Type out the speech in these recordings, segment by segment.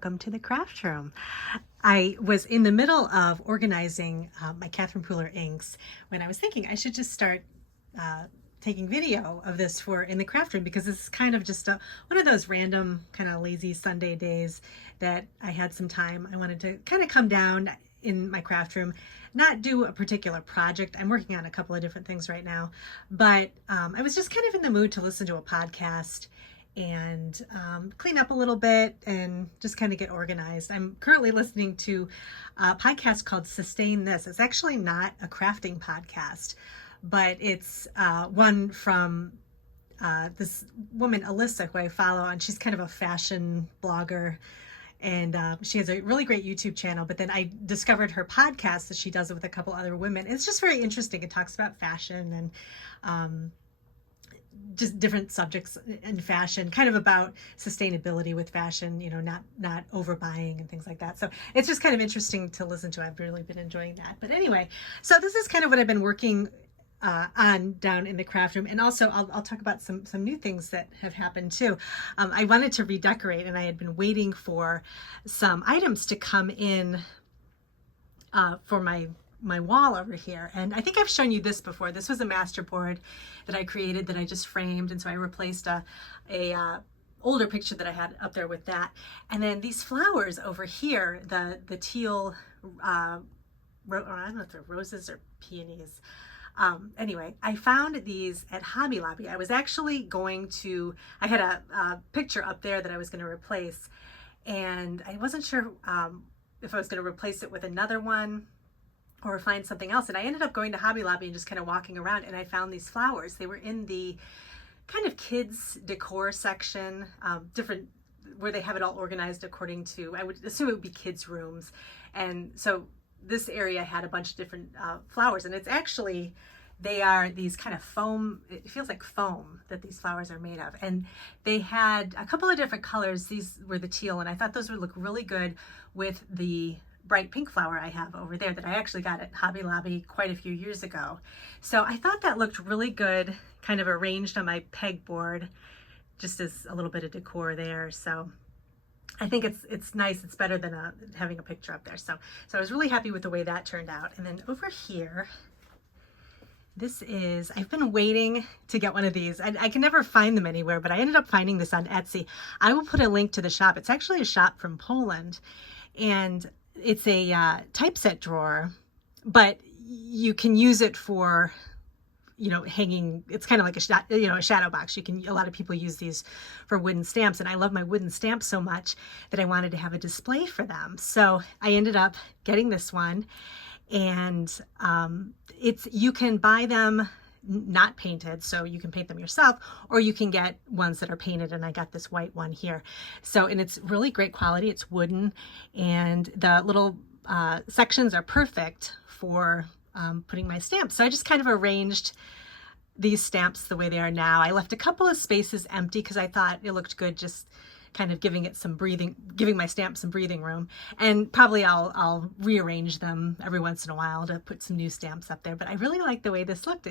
welcome to the craft room. I was in the middle of organizing my Catherine Pooler inks when I was thinking I should just start taking video of this for in the craft room, because this is kind of just one of those random kind of lazy Sunday days that I had some time. I wanted to kind of come down in my craft room, not do a particular project. I'm working on a couple of different things right now, but I was just kind of in the mood to listen to a podcast and clean up a little bit and just kind of get organized. I'm currently listening to a podcast called Sustain This. It's actually not a crafting podcast, but it's one from this woman, Alyssa, who I follow, and she's kind of a fashion blogger. And she has a really great YouTube channel, but then I discovered her podcast that she does it with a couple other women. It's just very interesting. It talks about fashion and just different subjects in fashion, kind of about sustainability with fashion, you know, not overbuying and things like that. So it's just kind of interesting to listen to. I've really been enjoying that. But anyway, so this is kind of what I've been working on down in the craft room. And also I'll talk about some new things that have happened too. I wanted to redecorate, and I had been waiting for some items to come in for my wall over here. And I think I've shown you this before. This was a master board that I created that I just framed. And so I replaced a older picture that I had up there with that. And then these flowers over here, the teal, I don't know if they're roses or peonies. Anyway, I found these at Hobby Lobby. I was actually I had a picture up there that I was going to replace, and I wasn't sure if I was going to replace it with another one or find something else. And I ended up going to Hobby Lobby and just kind of walking around, and I found these flowers. They were in the kind of kids decor section, different, where they have it all organized according to, I would assume it would be kids' rooms. And so this area had a bunch of different flowers, and it's actually, they are these kind of foam, it feels like foam that these flowers are made of. And they had a couple of different colors. These were the teal, and I thought those would look really good with the bright pink flower I have over there that I actually got at Hobby Lobby quite a few years ago. So I thought that looked really good, kind of arranged on my pegboard, just as a little bit of decor there. So I think it's nice. It's better than having a picture up there. So I was really happy with the way that turned out. And then over here, I've been waiting to get one of these. I can never find them anywhere, but I ended up finding this on Etsy. I will put a link to the shop. It's actually a shop from Poland, and it's a typeset drawer, but you can use it for, you know, hanging. It's kind of like a shadow box. A lot of people use these for wooden stamps, and I love my wooden stamps so much that I wanted to have a display for them. So I ended up getting this one, and you can buy them not painted, so you can paint them yourself, or you can get ones that are painted, and I got this white one here. So, and it's really great quality. It's wooden, and the little sections are perfect for putting my stamps. So I just kind of arranged these stamps the way they are now. I left a couple of spaces empty because I thought it looked good, just kind of giving my stamp some breathing room. And probably I'll rearrange them every once in a while to put some new stamps up there. But I really like the way this looked.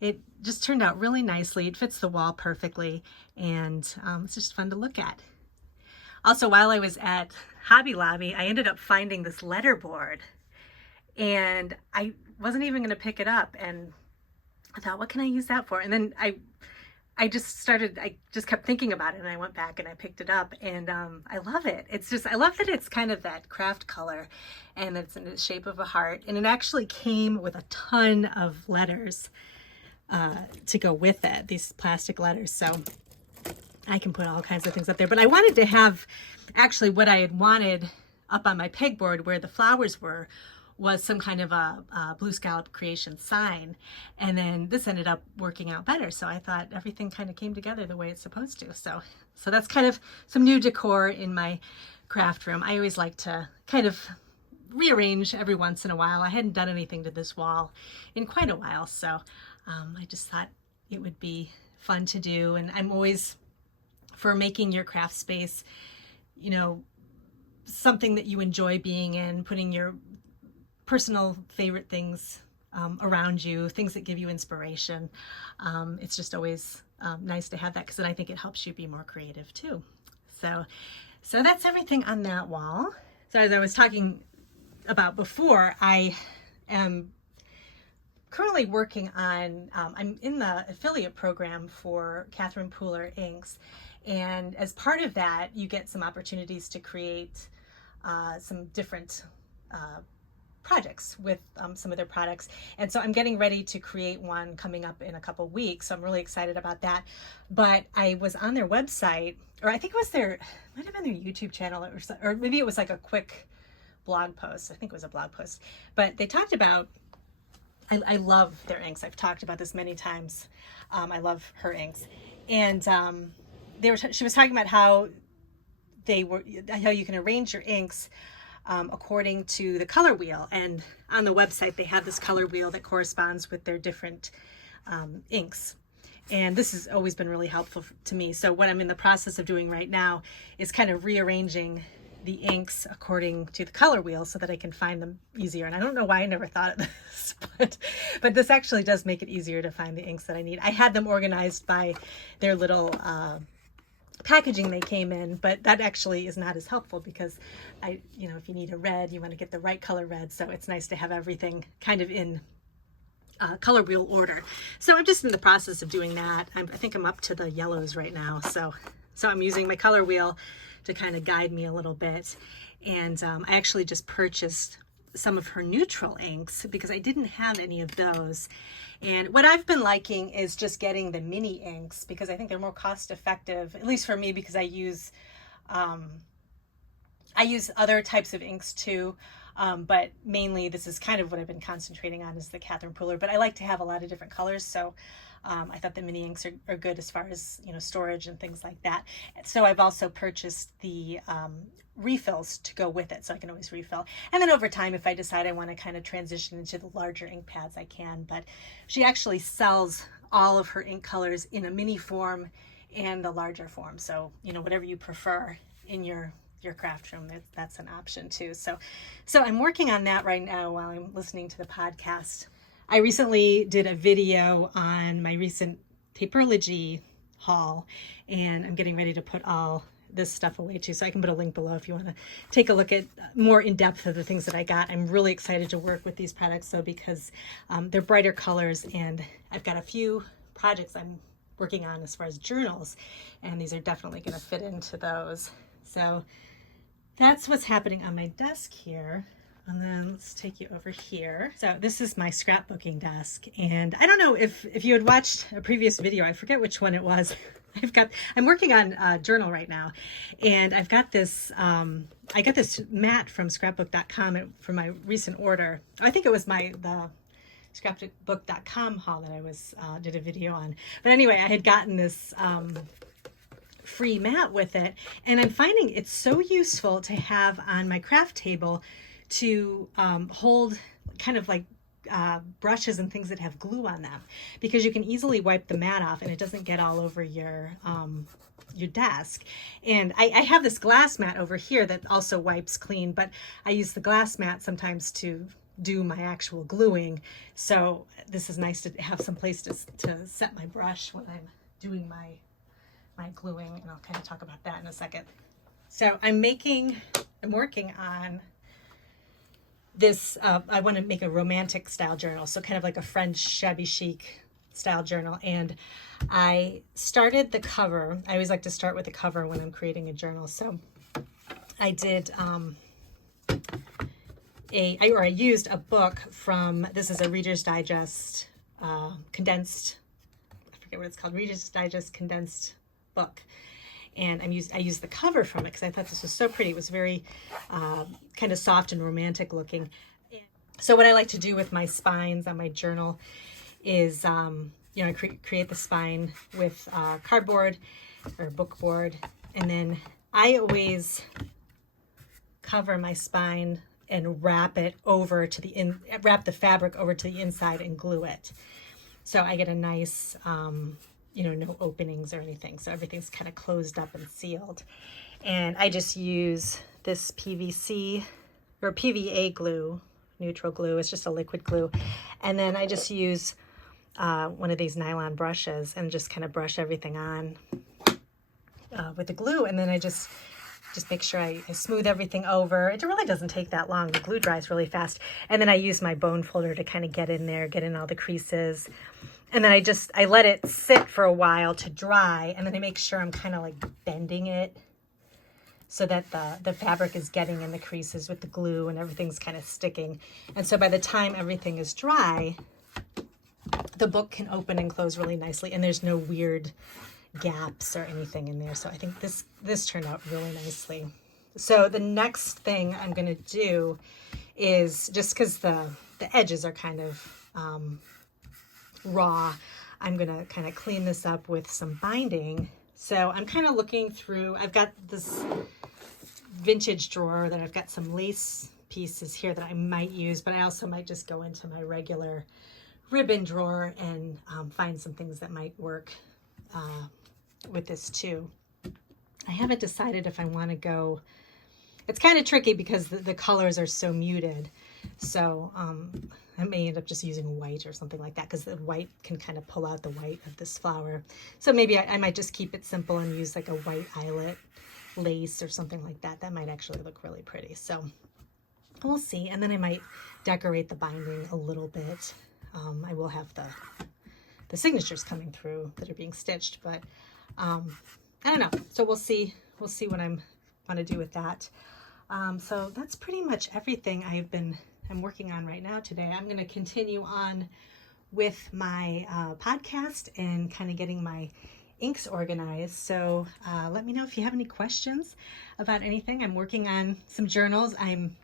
It just turned out really nicely. It fits the wall perfectly, and it's just fun to look at. Also, while I was at Hobby Lobby, I ended up finding this letterboard, and I wasn't even going to pick it up, and I thought, what can I use that for? And then I just kept thinking about it, and I went back and I picked it up, and I love it. I love that it's kind of that craft color, and it's in the shape of a heart, and it actually came with a ton of letters to go with it, these plastic letters. So I can put all kinds of things up there, but I wanted to have actually what I had wanted up on my pegboard where the flowers was some kind of a Blue Scallop Creation sign. And then this ended up working out better. So I thought everything kind of came together the way it's supposed to. So that's kind of some new decor in my craft room. I always like to kind of rearrange every once in a while. I hadn't done anything to this wall in quite a while. So I just thought it would be fun to do. And I'm always, for making your craft space, you know, something that you enjoy being in, putting your personal favorite things around you, things that give you inspiration. It's just always nice to have that, because then I think it helps you be more creative too. So So that's everything on that wall. So as I was talking about before, I am currently working on, I'm in the affiliate program for Catherine Pooler Inks. And as part of that, you get some opportunities to create some different projects with some of their products. And so I'm getting ready to create one coming up in a couple weeks. So I'm really excited about that. But I was on their website, or I think it was their, might have been their YouTube channel, or maybe it was like a quick blog post. I think it was a blog post. But they talked about, I love their inks. I've talked about this many times. I love her inks. And she was talking about how how you can arrange your inks according to the color wheel. And on the website, they have this color wheel that corresponds with their different inks. And this has always been really helpful to me. So what I'm in the process of doing right now is kind of rearranging the inks according to the color wheel so that I can find them easier. And I don't know why I never thought of this, but this actually does make it easier to find the inks that I need. I had them organized by their little packaging they came in, but that actually is not as helpful because if you need a red, you want to get the right color red. So it's nice to have everything kind of in color wheel order. So I'm just in the process of doing that. I think I'm up to the yellows right now. So I'm using my color wheel to kind of guide me a little bit. And I actually just purchased some of her neutral inks because I didn't have any of those. And what I've been liking is just getting the mini inks because I think they're more cost effective, at least for me, because I use other types of inks too. But mainly this is kind of what I've been concentrating on is the Catherine Pooler, but I like to have a lot of different colors. So I thought the mini inks are good as far as, storage and things like that. So I've also purchased the refills to go with it so I can always refill. And then over time, if I decide I want to kind of transition into the larger ink pads, I can. But she actually sells all of her ink colors in a mini form and the larger form. So, whatever you prefer in your craft room, that's an option too. So I'm working on that right now while I'm listening to the podcast. I recently did a video on my recent Taperology haul, and I'm getting ready to put all this stuff away too. So I can put a link below if you want to take a look at more in depth of the things that I got. I'm really excited to work with these products though, because they're brighter colors, and I've got a few projects I'm working on as far as journals, and these are definitely going to fit into those. So that's what's happening on my desk here. And then let's take you over here. So this is my scrapbooking desk. And I don't know if you had watched a previous video, I forget which one it was. I'm working on a journal right now. And I've got this, I got this mat from scrapbook.com for my recent order. I think it was the scrapbook.com haul that I did a video on. But anyway, I had gotten this free mat with it. And I'm finding it's so useful to have on my craft table to hold kind of like brushes and things that have glue on them, because you can easily wipe the mat off and it doesn't get all over your desk. And I have this glass mat over here that also wipes clean, but I use the glass mat sometimes to do my actual gluing. So this is nice to have some place to set my brush when I'm doing my gluing, and I'll kind of talk about that in a second. So I'm working on this, I want to make a romantic style journal, so kind of like a French shabby chic style journal. And I started the cover. I always like to start with the cover when I'm creating a journal. So I did I used a book from, this is a Reader's Digest condensed, I forget what it's called, Reader's Digest condensed book. And I used the cover from it because I thought this was so pretty. It was very kind of soft and romantic looking. So what I like to do with my spines on my journal is, I create the spine with cardboard or book board. And then I always cover my spine and wrap it over to wrap the fabric over to the inside and glue it. So I get a nice, no openings or anything. So everything's kind of closed up and sealed. And I just use this PVC or PVA glue, neutral glue. It's just a liquid glue. And then I just use one of these nylon brushes and just kind of brush everything on with the glue. And then I just just make sure I smooth everything over. It really doesn't take that long. The glue dries really fast. And then I use my bone folder to kind of get in there, get in all the creases. And then I let it sit for a while to dry, and then I make sure I'm kind of like bending it so that the fabric is getting in the creases with the glue and everything's kind of sticking. And so by the time everything is dry, the book can open and close really nicely, and there's no weird gaps or anything in there. So I think this turned out really nicely. So the next thing I'm going to do is, just because the edges are kind of raw, I'm going to kind of clean this up with some binding. So I'm kind of looking through, I've got this vintage drawer that I've got some lace pieces here that I might use, but I also might just go into my regular ribbon drawer and find some things that might work with this too. I haven't decided if I want to go, it's kind of tricky because the colors are so muted. So I may end up just using white or something like that, because the white can kind of pull out the white of this flower. So maybe I might just keep it simple and use like a white eyelet lace or something like that. That might actually look really pretty. So we'll see. And then I might decorate the binding a little bit. I will have the signatures coming through that are being stitched, but I don't know. So we'll see what I'm want to do with that. So that's pretty much everything I'm working on right now today. I'm going to continue on with my podcast and kind of getting my inks organized. So let me know if you have any questions about anything. I'm working on some journals. I'm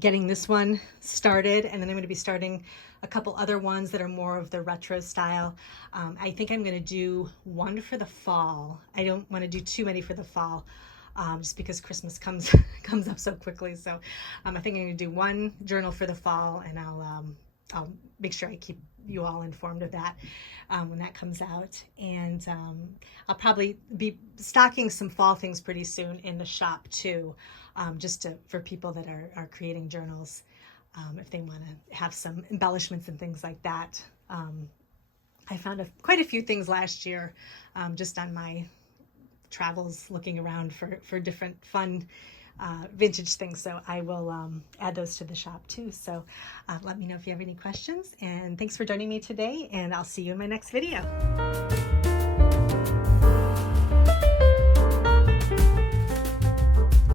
getting this one started, and then I'm going to be starting a couple other ones that are more of the retro style. I think I'm going to do one for the fall. I don't want to do too many for the fall, just because Christmas comes up so quickly. So I think I'm going to do one journal for the fall, and I'll make sure I keep you all informed of that when that comes out. And I'll probably be stocking some fall things pretty soon in the shop too, just for people that are creating journals, if they want to have some embellishments and things like that. I found quite a few things last year just on my travels looking around for different fun vintage things. So I will add those to the shop too. So let me know if you have any questions, and thanks for joining me today, and I'll see you in my next video.